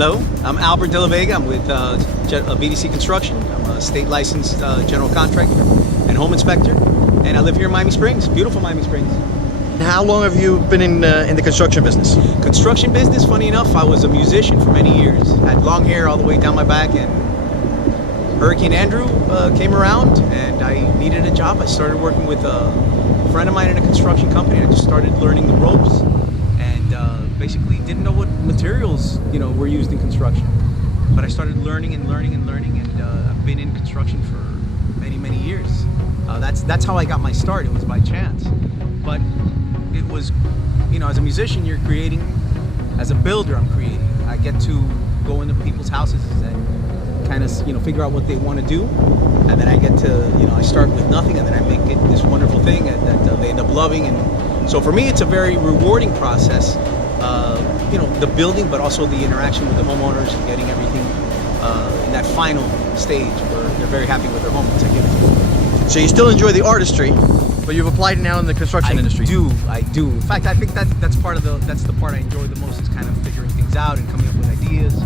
Hello, I'm Albert De La Vega. I'm with BDC Construction. I'm a state licensed general contractor and home inspector, and I live here in Miami Springs, beautiful Miami Springs. How long have you been in the construction business? Construction business, funny enough, I was a musician for many years. I had long hair all the way down my back, and Hurricane Andrew came around and I needed a job. I started working with a friend of mine in a construction company. I just started learning the ropes and basically didn't know what materials were used in construction. But I started learning and I've been in construction for many years. That's how I got my start. It was by chance. But it was, as a musician, you're creating. As a builder, I'm creating. I get to go into people's houses and kind of, figure out what they want to do, and then I get to, I start with nothing, and then I make it this wonderful thing that they end up loving. And so for me, it's a very rewarding process. The building, but also the interaction with the homeowners and getting everything in that final stage where they're very happy with their home once I give it to them. So you still enjoy the artistry, but you've applied now in the construction industry. I do. In fact, I think that's the part I enjoy the most, is kind of figuring things out and coming up with ideas.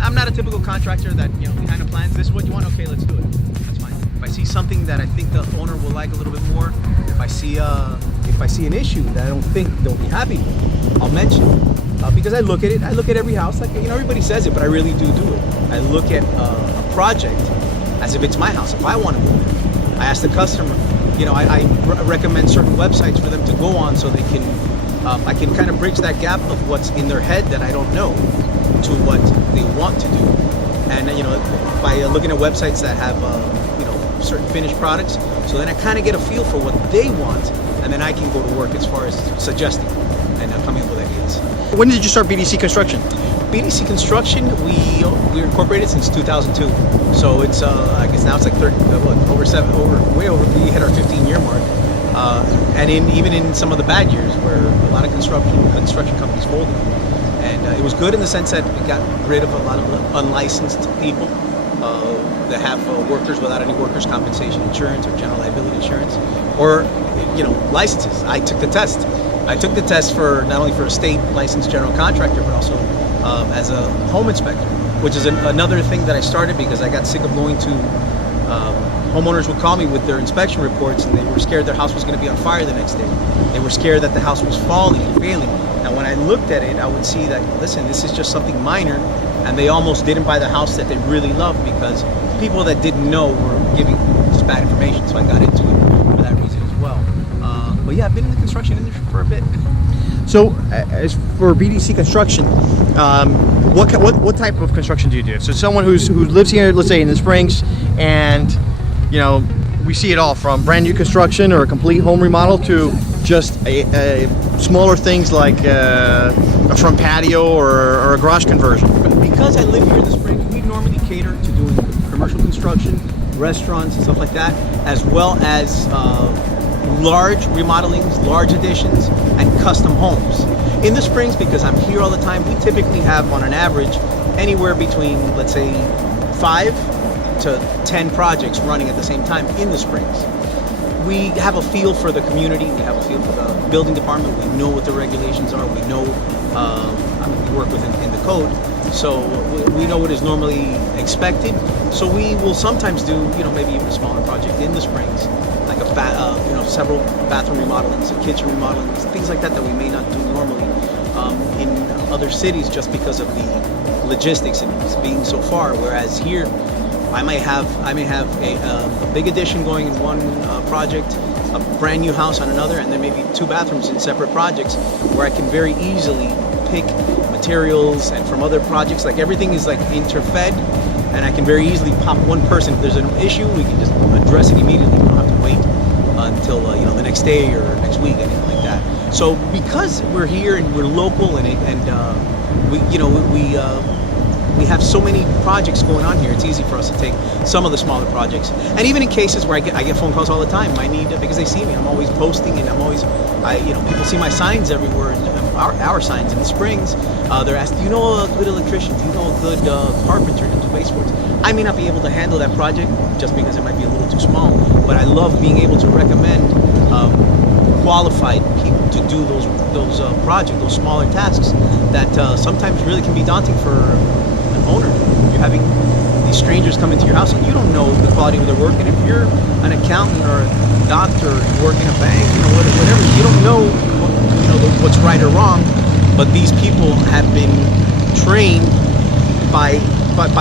I'm not a typical contractor that behind the plans. This is what you want. Okay, let's do it. That's fine. If I see something that I think the owner will like a little bit more, if I see an issue that I don't think they'll be happy with, I'll mention it. Because I look at it. I look at every house. Like everybody says it, but I really do it. I look at a project as if it's my house. If I want to move it, I ask the customer. I recommend certain websites for them to go on so they can. I can kind of bridge that gap of what's in their head that I don't know to what they want to do, and by looking at websites that have certain finished products, so then I kind of get a feel for what they want, and then I can go to work as far as suggesting and coming up with ideas. When did you start BDC Construction? BDC Construction, we're incorporated since 2002, so it's I guess now it's like way over. We hit our 15-year mark, and even in some of the bad years where a lot of construction companies folded. And it was good in the sense that we got rid of a lot of unlicensed people that have workers without any workers' compensation insurance or general liability insurance, or licenses. I took the test. I took the test for not only for a state licensed general contractor, but also as a home inspector, which is another thing that I started because I got sick of going to homeowners would call me with their inspection reports, and they were scared their house was going to be on fire the next day. They were scared that the house was falling and failing. Now, when I looked at it, I would see that, listen, this is just something minor, and they almost didn't buy the house that they really loved because people that didn't know were giving just bad information. So I got into it for that reason as well. But yeah, I've been in the construction industry for a bit. So, as for BDC Construction, what type of construction do you do? So, someone who lives here, let's say in the Springs, and we see it all from brand new construction or a complete home remodel to just a smaller things like a front patio or a garage conversion. Because I live here in the Springs, we normally cater to doing commercial construction, restaurants and stuff like that, as well as large remodelings, large additions, and custom homes. In the Springs, because I'm here all the time, we typically have on an average anywhere between, let's say, 5 to 10 projects running at the same time in the Springs. We have a feel for the community, we have a feel for the building department, we know what the regulations are, we know, we work within in the code, so we know what is normally expected. So we will sometimes do, maybe even a smaller project in the Springs, like several bathroom remodelings, a kitchen remodelings, things like that we may not do normally in other cities just because of the logistics and being so far. Whereas here, I may have a big addition going in one project, a brand new house on another, and then maybe 2 bathrooms in separate projects where I can very easily pick materials and from other projects. Like everything is like interfed, and I can very easily pop one person. If there's an issue, we can just address it immediately. We don't have to wait until the next day or next week, anything like that. So because we're here and we're local and we have so many projects going on here, it's easy for us to take some of the smaller projects. And even in cases where I get phone calls all the time, I need, because they see me, I'm always posting, and people see my signs everywhere, our signs in the Springs. They're asked, do you know a good electrician? Do you know a good carpenter to do baseboards? I may not be able to handle that project just because it might be a little too small, but I love being able to recommend qualified people to do those projects, those smaller tasks that sometimes really can be daunting for an owner. You're having these strangers come into your house and you don't know the quality of their work. And if you're an accountant or a doctor, you work in a bank, whatever, you don't know, what's right or wrong. But these people have been trained by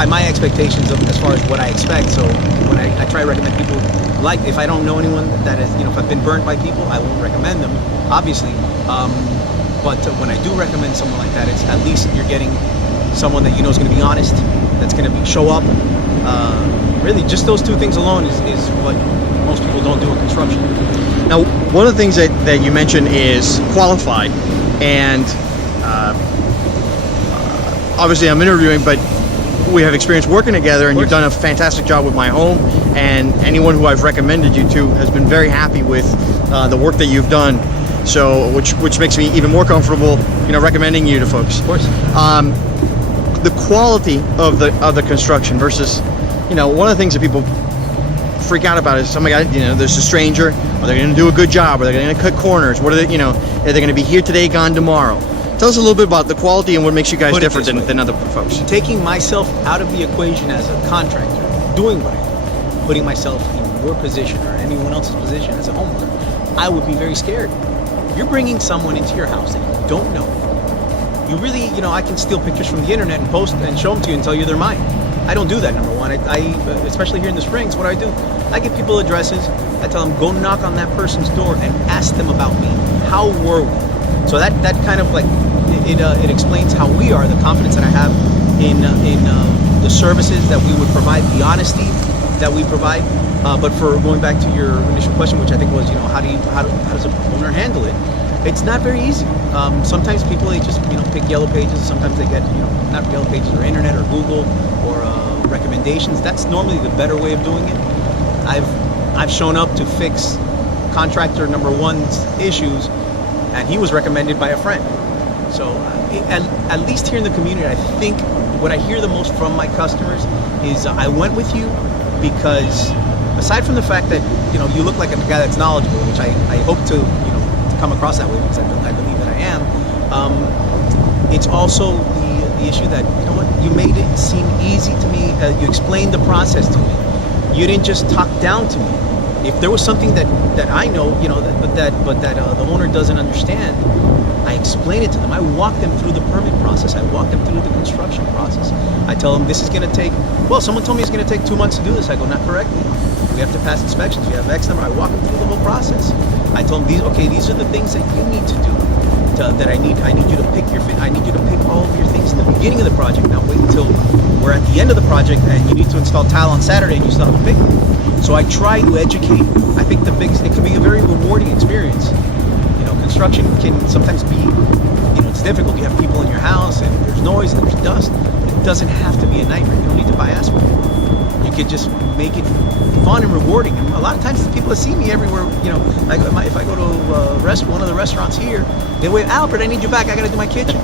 my expectations of as far as what I expect. So when I try to recommend people, like if I don't know anyone that is, if I've been burnt by people, I won't recommend them, obviously. But when I do recommend someone like that, it's at least you're getting someone that you know is going to be honest, that's going to show up. Really, just those two things alone is what most people don't do in construction. Now, one of the things that you mentioned is qualified, and obviously I'm interviewing, but we have experience working together, and you've done a fantastic job with my home, and anyone who I've recommended you to has been very happy with the work that you've done. So, which makes me even more comfortable, recommending you to folks. Of course. The quality of the construction versus, one of the things that people freak out about is somebody there's a stranger. Are they going to do a good job? Are they going to cut corners? What are they, are they going to be here today, gone tomorrow? Tell us a little bit about the quality and what makes you guys different than other folks. Taking myself out of the equation as a contractor, doing what I do, putting myself in your position or anyone else's position as a homeowner, I would be very scared. You're bringing someone into your house that you don't know. You really, I can steal pictures from the internet and post and show them to you and tell you they're mine. I don't do that, number one. I especially here in the Springs, what do? I give people addresses. I tell them, go knock on that person's door and ask them about me. How were we? So that kind of like, it explains how we are, the confidence that I have in the services that we would provide, the honesty that we provide. But for going back to your initial question, which I think was, how does a owner handle it? It's not very easy. Sometimes people, they just, pick yellow pages. Sometimes they get, not yellow pages or internet or Google or recommendations. That's normally the better way of doing it. I've shown up to fix contractor number one's issues, and he was recommended by a friend. So at least here in the community, I think what I hear the most from my customers is I went with you because aside from the fact that, you look like a guy that's knowledgeable, which I hope to, come across that way because I believe that I am, it's also the issue that, you made it seem easy to me. You explained the process to me. You didn't just talk down to me. If there was something that I know, that the owner doesn't understand, I explain it to them. I walk them through the permit process. I walk them through the construction process. I tell them this is going to take, someone told me it's going to take 2 months to do this. I go, not correctly. We have to pass inspections. We have X number. I walk them through the whole process. I told them, these are the things that you need to do. That I need you to pick your fit. I need you to pick all of your things in the beginning of the project. Now wait until we're at the end of the project and you need to install tile on Saturday and you still have to pick them. So I try to educate. I think it can be a very rewarding experience. Construction can sometimes be, it's difficult. You have people in your house and there's noise and there's dust. It doesn't have to be a nightmare. You don't need to buy asphalt. You could just make it fun and rewarding. And a lot of times the people that see me everywhere, if I go to one of the restaurants here, they wait, Albert, I need you back. I got to do my kitchen.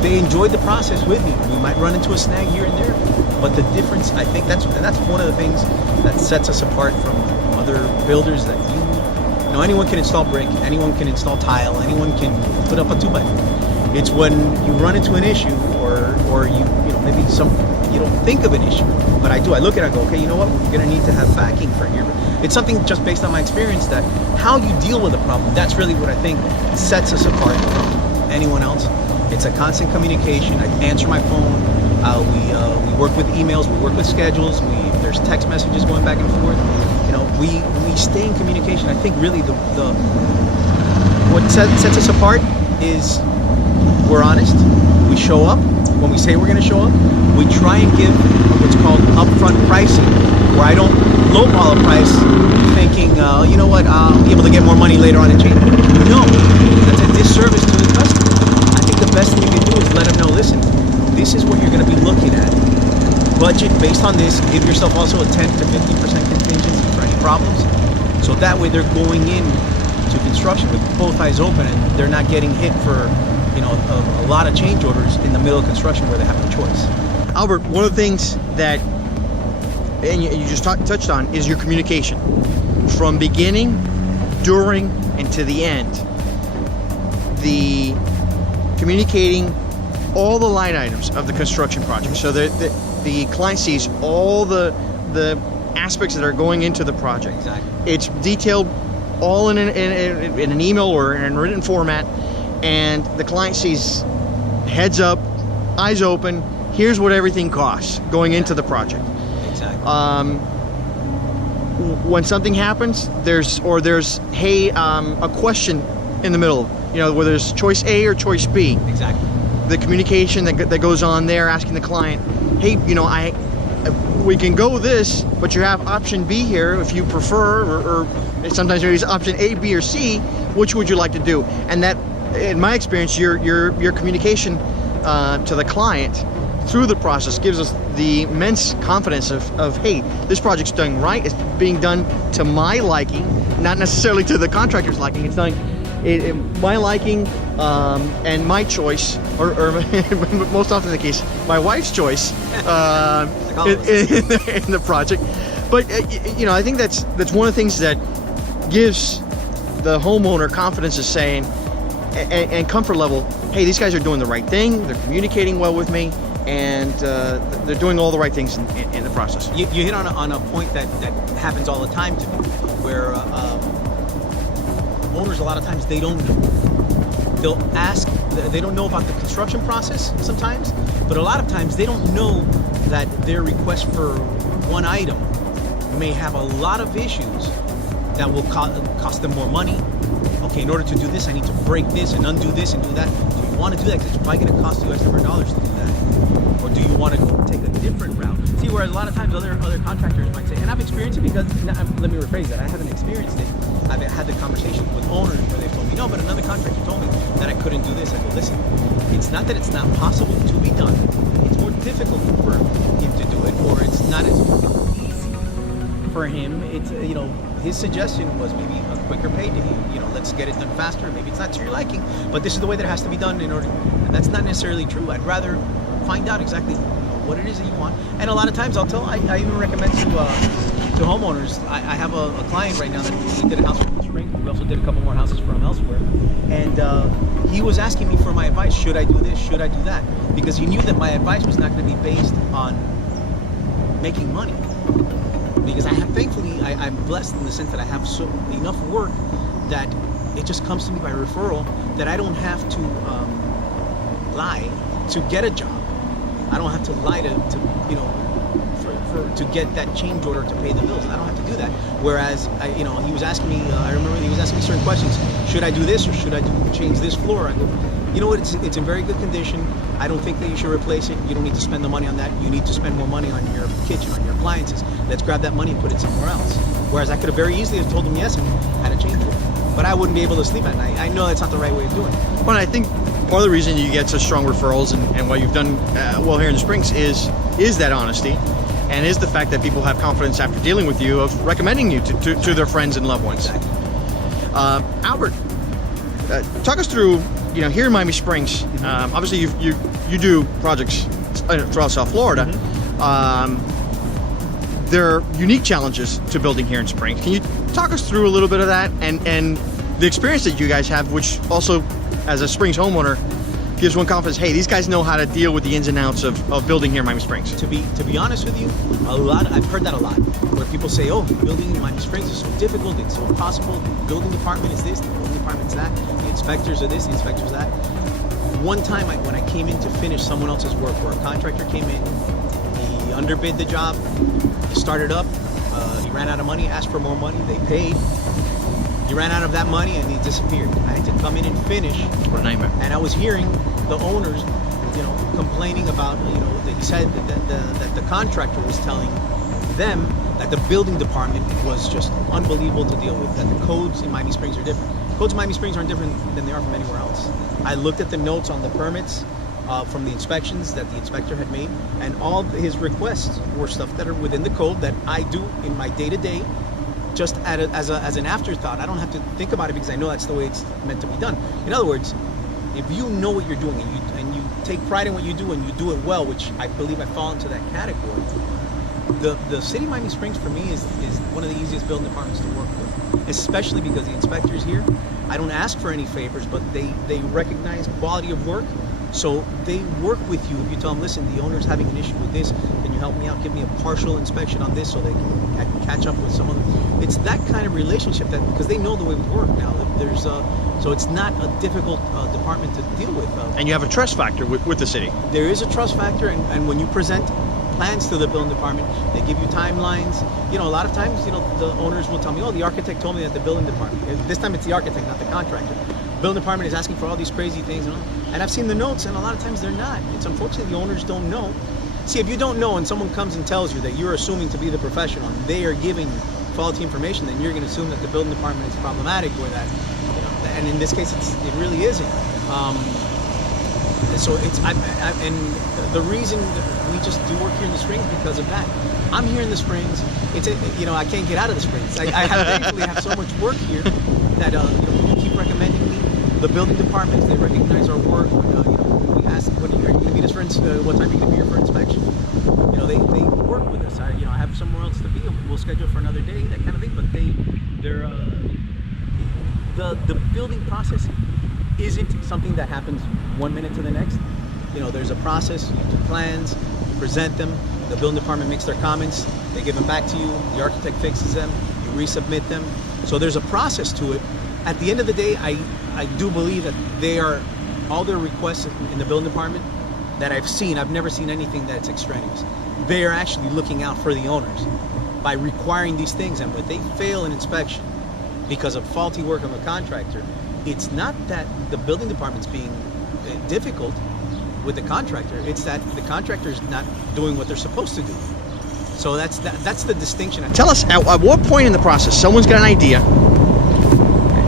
They enjoyed the process with me. We might run into a snag here and there, but the difference, I think that's one of the things that sets us apart from other builders. That anyone can install brick, anyone can install tile, anyone can put up a 2x4. It's when you run into an issue or maybe you don't think of an issue, but I do. I look at it and go, okay, you know what? We're going to need to have backing for here. It's something just based on my experience that how you deal with a problem, that's really what I think sets us apart from anyone else. It's a constant communication. I answer my phone. We work with emails. We work with schedules. There's text messages going back and forth. We stay in communication. I think really what sets us apart is we're honest. We show up when we say we're going to show up. We try and give what's called upfront pricing, where I don't lowball a price thinking, I'll be able to get more money later on in change. No, that's a disservice to the customer. I think the best thing you can do is let them know, listen, this is what you're going to be looking at. Budget based on this. Give yourself also a 10 to 50% contingency for any problems. So that way they're going in to construction with both eyes open and they're not getting hit for a lot of change orders in the middle of construction where they have no choice. Albert, one of the things that and you just touched on is your communication. From beginning during, and to the end. The communicating all the line items of the construction project, so that the client sees all the aspects that are going into the project. Exactly. It's detailed all in an email or in written format, and the client sees heads up, eyes open. Here's what everything costs going into the project. Exactly. When something happens, there's a question in the middle, where there's choice A or choice B. Exactly. The communication that goes on there, asking the client, hey, we can go this, but you have option B here if you prefer, or sometimes there's option A, B, or C. Which would you like to do? And that, in my experience, your communication to the client through the process gives us the immense confidence of hey, this project's done right. It's being done to my liking, not necessarily to the contractor's liking. It's done my liking and my choice, or most often the case, my wife's choice in the project. But I think that's one of the things that gives the homeowner confidence, is saying, and comfort level, hey, these guys are doing the right thing, they're communicating well with me, and they're doing all the right things in the process. You hit on a point that happens all the time to me, where owners, a lot of times, they don't know. They'll ask, they don't know about the construction process sometimes, but a lot of times they don't know that their request for one item may have a lot of issues that will cost them more money. Okay, in order to do this, I need to break this and undo this and do that. Do you want to do that? Because it's probably going to cost you X number of dollars to do that. Or do you want to take a different route? See, whereas a lot of times other contractors might say, and I've experienced it, because, let me rephrase that, I haven't experienced it. I've had the conversation with owners where they told me, no, but another contractor told me that I couldn't do this. I go, listen, it's not that it's not possible to be done. It's more difficult for him to do it, or it's not as easy for him. It's, his suggestion was maybe a quicker pay to him. Let's get it done faster. Maybe it's not to your liking, but this is the way that it has to be done in order. And that's not necessarily true. I'd rather find out exactly what it is that you want. And a lot of times I even recommend to homeowners. I have a client right now that we did a house for MiamiSprings. We also did a couple more houses for him elsewhere. And he was asking me for my advice. Should I do this? Should I do that? Because he knew that my advice was not going to be based on making money. Because thankfully, I'm blessed in the sense that I have enough work that it just comes to me by referral, that I don't have to lie to get a job. I don't have to lie to get that change order to pay the bills. I don't have to do that. Whereas, he was asking me, I remember he was asking me certain questions. Should I do this, or should I change this floor? I go, you know what, it's in very good condition. I don't think that you should replace it. You don't need to spend the money on that. You need to spend more money on your kitchen, on your appliances. Let's grab that money and put it somewhere else. Whereas I could have very easily have told him yes and had a change order. But I wouldn't be able to sleep at night. I know that's not the right way of doing it. Well, I think part of the reason you get such strong referrals and what you've done well here in the Springs is that honesty, and is the fact that people have confidence after dealing with you of recommending you to their friends and loved ones. Exactly. Albert, talk us through, here in Miami Springs, obviously you do projects throughout South Florida. Mm-hmm. There are unique challenges to building here in Springs. Can you talk us through a little bit of that and the experience that you guys have, which also, as a Springs homeowner, gives one confidence, hey, these guys know how to deal with the ins and outs of building here in Miami Springs? To be honest with you, I've heard that a lot, where people say, oh, building in Miami Springs is so difficult, it's so impossible, the building department is this, the building department's that, the inspectors are this, the inspectors that. One time when I came in to finish someone else's work, where a contractor came in, he underbid the job, he started up, he ran out of money, asked for more money, they paid, he ran out of that money and he disappeared. I had to come in and finish. What a nightmare. And I was hearing the owners, complaining about, that he said that the contractor was telling them that the building department was just unbelievable to deal with, that the codes in Miami Springs are different. Codes in Miami Springs aren't different than they are from anywhere else. I looked at the notes on the permits from the inspections that the inspector had made, and all his requests were stuff that are within the code that I do in my day-to-day, just as an afterthought. I don't have to think about it because I know that's the way it's meant to be done. In other words, if you know what you're doing and you take pride in what you do and you do it well, which I believe I fall into that category, the city of Miami Springs for me is one of the easiest building departments to work with, especially because the inspectors here, I don't ask for any favors, but they recognize quality of work. So they work with you if you tell them, listen, the owner's having an issue with this. Can you help me out? Give me a partial inspection on this so I can catch up with someone. It's that kind of relationship that, because they know the way we work now. So it's not a difficult department to deal with. And you have a trust factor with the city. There is a trust factor, and when you present plans to the building department, they give you timelines. You know, a lot of times, you know, the owners will tell me, oh, the architect told me that the building department, this time it's the architect, not the contractor. Building department is asking for all these crazy things, and I've seen the notes, and a lot of times they're not. It's unfortunately the owners don't know. See, if you don't know and someone comes and tells you that you're assuming to be the professional and they are giving you faulty information, then you're going to assume that the building department is problematic, or that, you know, and in this case it really isn't. So it's and the reason we just do work here in the Springs because of that. I'm here in the Springs. You know, I can't get out of the Springs. Thankfully have so much work here that you know, people keep recommending me. The building departments, they recognize our work. You know, we ask, are you going to meet us for what time are you going to be here for inspection? You know, they work with us. I have somewhere else to be. We'll schedule for another day, that kind of thing. But they're the building process isn't something that happens 1 minute to the next. You know, there's a process. You do plans, you present them. The building department makes their comments. They give them back to you. The architect fixes them. You resubmit them. So there's a process to it. At the end of the day, I do believe that all their requests in the building department that I've seen, I've never seen anything that's extraneous. They are actually looking out for the owners by requiring these things. And when they fail an inspection because of faulty work of a contractor, it's not that the building department's being difficult with the contractor. It's that the contractor's not doing what they're supposed to do. So that's the distinction. Tell us, at what point in the process someone's got an idea?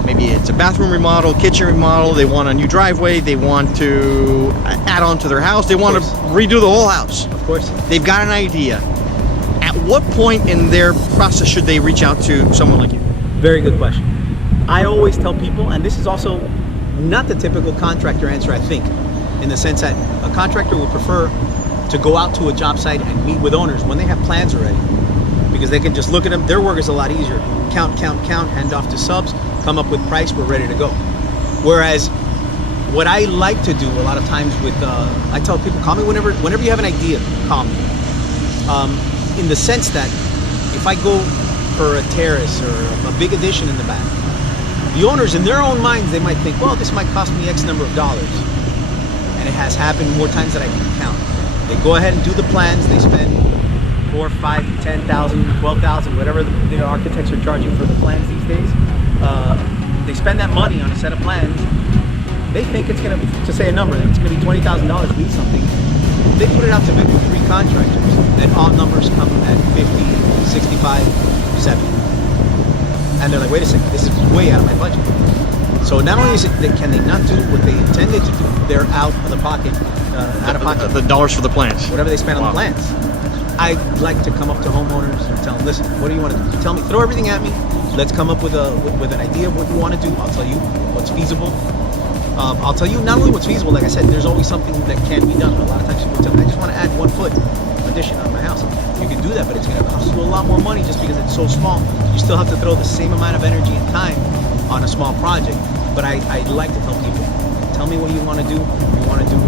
Maybe it's a bathroom remodel, kitchen remodel, they want a new driveway, they want to add on to their house, they want to redo the whole house. Of course. They've got an idea. At what point in their process should they reach out to someone like you? Very good question. I always tell people, and this is also not the typical contractor answer, I think, in the sense that a contractor would prefer to go out to a job site and meet with owners when they have plans already, because they can just look at them. Their work is a lot easier. Count, hand off to subs, come up with price, we're ready to go. Whereas what I like to do a lot of times with, I tell people, call me whenever you have an idea, call me. In the sense that if I go for a terrace or a big addition in the back, the owners in their own minds, they might think, well, this might cost me X number of dollars. And it has happened more times than I can count. They go ahead and do the plans, they spend $4,000, $5,000, $10,000, $12,000, whatever the architects are charging for the plans these days. They spend that money on a set of plans. They think it's going to say a number, it's going to be $20,000 to do something. They put it out to bid with 3 contractors, and all numbers come at 50, 65, 70. And they're like, wait a second, this is way out of my budget. So not only is it that can they not do what they intended to do, they're out of the pocket, The dollars for the plans. Whatever they spend on the plans. I like to come up to homeowners and tell them, listen, what do you want to do? Tell me, throw everything at me. Let's come up with an idea of what you want to do. I'll tell you what's feasible. I'll tell you not only what's feasible, like I said, there's always something that can be done. A lot of times people tell me, I just want to add 1 foot addition on my house. You can do that, but it's going to cost you a lot more money just because it's so small. You still have to throw the same amount of energy and time on a small project. But I like to tell people, tell me what you want to do. You want to do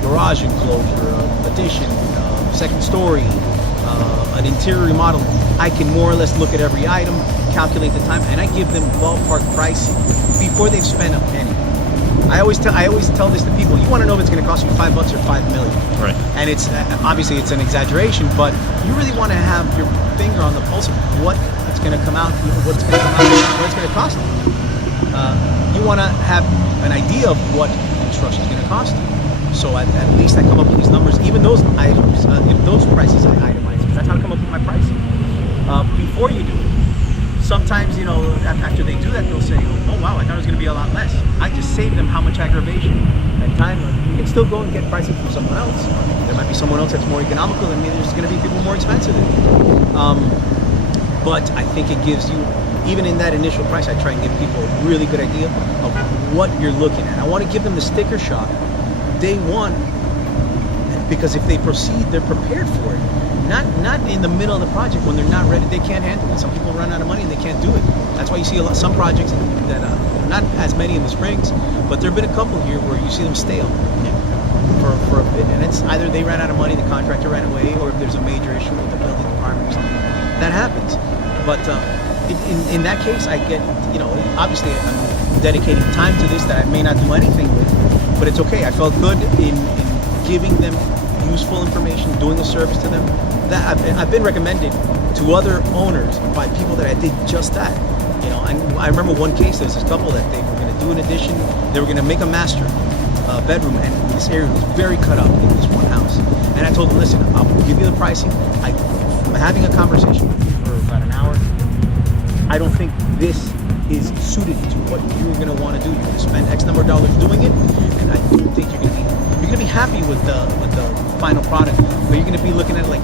garage enclosure, addition, second story, an interior remodel. I can more or less look at every item, calculate the time, and I give them ballpark pricing before they've spent a penny. I always tell this to people. You want to know if it's going to cost you $5 or $5 million. Right. And it's obviously it's an exaggeration, but you really want to have your finger on the pulse of what it's going to come out, what it's going to come out, what it's going to cost. You want to have an idea of what construction is going to cost you. So at least I come up with these numbers, even those items, those prices I itemize, because that's how I come up with my pricing. Before you do it. Sometimes, you know, after they do that, they'll say, oh wow, I thought it was going to be a lot less. I just saved them how much aggravation and time. You can still go and get pricing from someone else. There might be someone else that's more economical than me. There's going to be people more expensive than me. But I think it gives you, even in that initial price, I try and give people a really good idea of what you're looking at. I want to give them the sticker shock day one, because if they proceed, they're prepared for it. not in the middle of the project when they're not ready. They can't handle it. Some people run out of money and they can't do it. That's why you see some projects that not as many in the Springs, but there've been a couple here where you see them stale for a bit, and it's either they ran out of money, the contractor ran away, or if there's a major issue with the building department or something. That happens. But in that case, I get, obviously I'm dedicating time to this that I may not do anything with, but it's okay. I felt good in giving them useful information, doing a service to them. That I've been recommended to other owners by people that I did just that. And I remember one case, there was this couple that they were going to do an addition, they were going to make a master bedroom, and this area was very cut up in this one house. And I told them, listen, I'll give you the pricing. I'm having a conversation with you for about an hour. I don't think this is suited to what you're going to want to do. You're going to spend X number of dollars doing it, and I don't think you're going to be happy with the final product, but you're going to be looking at it like,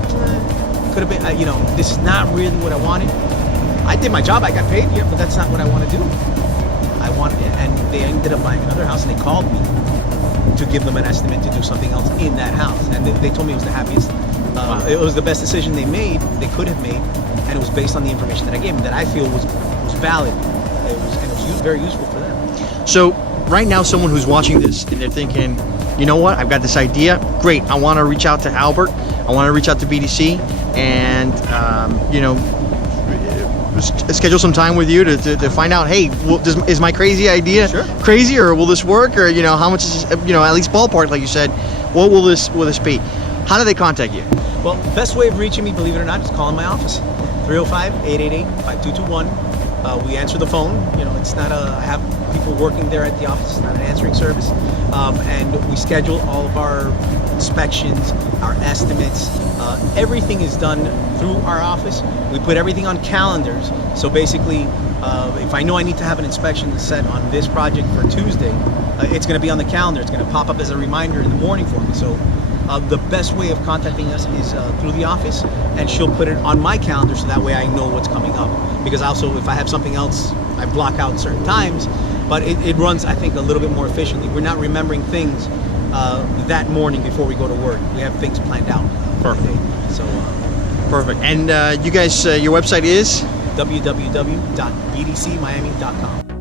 could have been, this is not really what I wanted. I did my job, I got paid, yeah, but that's not what I want to do. And they ended up buying another house, and they called me to give them an estimate to do something else in that house, and they told me it was the happiest. It was the best decision they could have made, and it was based on the information that I gave them that I feel was valid. It was very useful for them. So right now, someone who's watching this and they're thinking, you know what, I've got this idea, great, I want to reach out to Albert, I want to reach out to BDC, and schedule some time with you to find out, hey, is my crazy idea crazy, or will this work, or how much is at least ballpark, like you said, what will this be? How do they contact you? Well, best way of reaching me, believe it or not, is calling my office, 305-888-5221. We answer the phone. It's not I have people working there at the office. It's not an answering service, and we schedule all of our inspections, our estimates. Everything is done through our office. We put everything on calendars. So basically, if I know I need to have an inspection set on this project for Tuesday, it's going to be on the calendar. It's going to pop up as a reminder in the morning for me. So the best way of contacting us is through the office, and she'll put it on my calendar so that way I know what's coming up. Because also, if I have something else, I block out certain times, but it runs, I think, a little bit more efficiently. We're not remembering things that morning before we go to work. We have things planned out. Perfect. So perfect. And you guys, your website is www.bdcmiami.com.